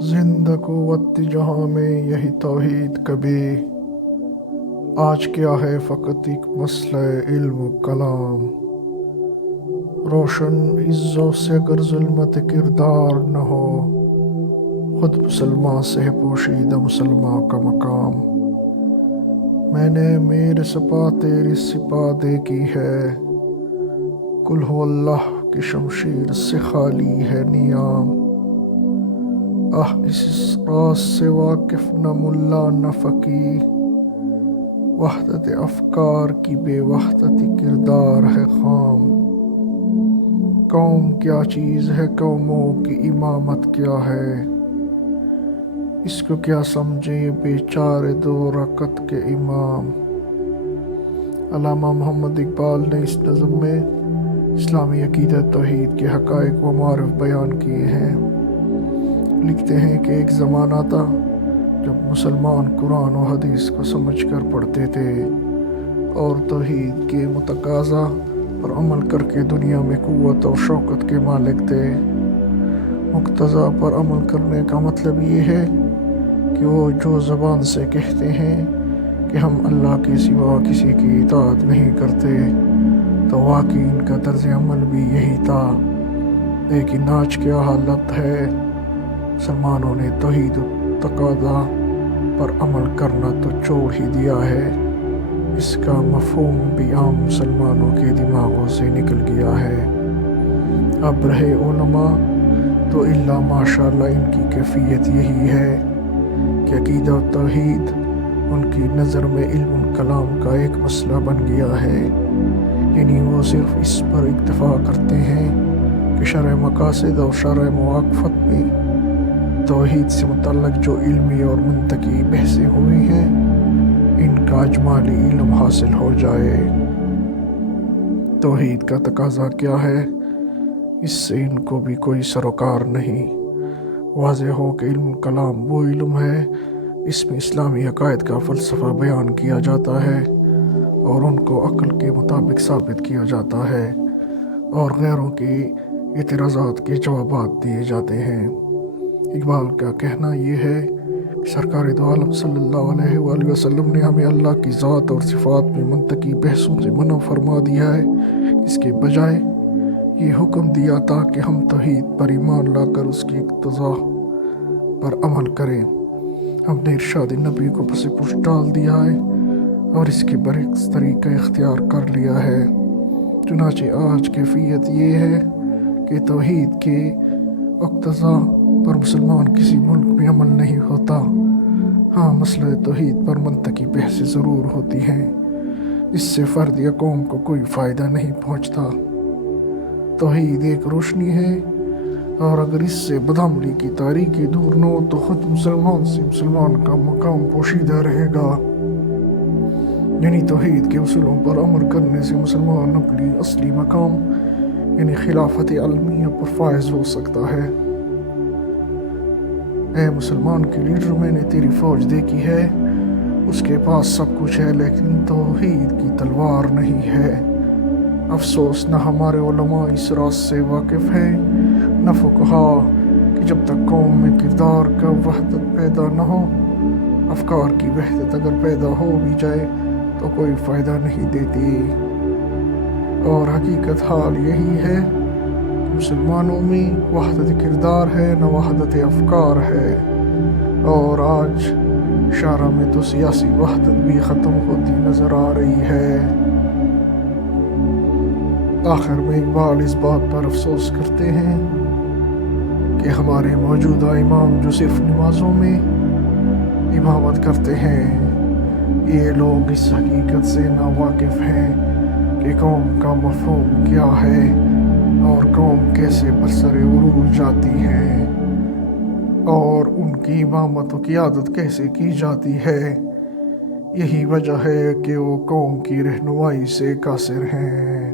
زندہ قوت جہاں میں یہی توحید کبھی، آج کیا ہے فقط ایک مسئلہ علم و کلام۔ روشن عزوں سے اگر ظلمت کردار نہ ہو، خود مسلمان سے پوشیدہ مسلمان کا مقام۔ میں نے میرے سپاہ تیری سپاہ دیکھی ہے، قل ہو اللہ کی شمشیر سے خالی ہے نیام۔ اس راز سے واقف نہ ملا نہ فقیہ، وحدت افکار کی بے وحدتی کردار ہے خام۔ قوم کیا چیز ہے، قوموں کی امامت کیا ہے، اس کو کیا سمجھے یہ بیچارے دو رکعت کے امام۔ علامہ محمد اقبال نے اس نظم میں اسلامی عقیدت توحید کے حقائق و معارف بیان کیے ہیں۔ لکھتے ہیں کہ ایک زمانہ تھا جب مسلمان قرآن و حدیث کو سمجھ کر پڑھتے تھے اور توحید کے متقاضا پر عمل کر کے دنیا میں قوت اور شوکت کے مالک تھے۔ مقتضا پر عمل کرنے کا مطلب یہ ہے کہ وہ جو زبان سے کہتے ہیں کہ ہم اللہ کے سوا کسی کی اطاعت نہیں کرتے، تو واقعی ان کا طرز عمل بھی یہی تھا۔ لیکن آج کیا حالت ہے، مسلمانوں نے توحید و تقاضا پر عمل کرنا تو چھوڑ ہی دیا ہے، اس کا مفہوم بھی عام مسلمانوں کے دماغوں سے نکل گیا ہے۔ اب رہے علماء تو الا ماشاء اللہ ان کی کیفیت یہی ہے کہ عقیدہ و توحید ان کی نظر میں علم کلام کا ایک مسئلہ بن گیا ہے، یعنی وہ صرف اس پر اکتفا کرتے ہیں کہ شرع مقاصد اور شرع مواقفت میں توحید سے متعلق جو علمی اور منطقی بحثیں ہوئی ہیں ان کا اجمالی علم حاصل ہو جائے۔ توحید کا تقاضا کیا ہے، اس سے ان کو بھی کوئی سروکار نہیں۔ واضح ہو کہ علم کلام وہ علم ہے اس میں اسلامی عقائد کا فلسفہ بیان کیا جاتا ہے اور ان کو عقل کے مطابق ثابت کیا جاتا ہے اور غیروں کے اعتراضات کے جوابات دیے جاتے ہیں۔ اقبال کا کہنا یہ ہے کہ سرکار دو عالم صلی اللہ علیہ وآلہ وسلم نے ہمیں اللہ کی ذات اور صفات میں منطقی بحثوں سے منع فرما دیا ہے، اس کے بجائے یہ حکم دیا تھا کہ ہم توحید پر ایمان لا کر اس کی اقتضاء پر عمل کریں۔ ہم نے ارشاد نبی کو پس پش ڈال دیا ہے اور اس کے برعکس طریقہ اختیار کر لیا ہے۔ چنانچہ آج کیفیت یہ ہے کہ توحید کے اقتضاء پر مسلمان کسی ملک میں عمل نہیں ہوتا۔ ہاں، مسئلہ توحید پر منطقی بحث ضرور ہوتی ہیں، اس سے فرد یا قوم کو کوئی فائدہ نہیں پہنچتا۔ توحید ایک روشنی ہے اور اگر اس سے بدعملی کی تاریکی دور نہ ہو تو خود مسلمان سے مسلمان کا مقام پوشیدہ رہے گا، یعنی توحید کے اصولوں پر عمل کرنے سے مسلمان اپنی اصلی مقام یعنی خلافت علمیہ پر فائز ہو سکتا ہے۔ اے مسلمان کے لیڈر، میں نے تیری فوج دیکھی ہے، اس کے پاس سب کچھ ہے لیکن توحید کی تلوار نہیں ہے۔ افسوس نہ ہمارے علماء اس راز سے واقف ہیں نہ فقہا کہ جب تک قوم میں کردار کا وحدت پیدا نہ ہو، افکار کی وحدت اگر پیدا ہو بھی جائے تو کوئی فائدہ نہیں دیتی۔ اور حقیقت حال یہی ہے کہ مسلمانوں میں وحدت کردار ہے نہ وحدت افکار ہے، اور آج شعراء میں تو سیاسی وحدت بھی ختم ہوتی نظر آ رہی ہے۔ آخر میں اقبال اس بات پر افسوس کرتے ہیں کہ ہمارے موجودہ امام جو صرف نمازوں میں امامت کرتے ہیں، یہ لوگ اس حقیقت سے ناواقف ہیں کہ قوم کا مفہوم کیا ہے اور قوم کیسے برسر عروج جاتی ہے اور ان کی امامت و قیادت کیسے کی جاتی ہے۔ یہی وجہ ہے کہ وہ قوم کی رہنمائی سے قاصر ہیں۔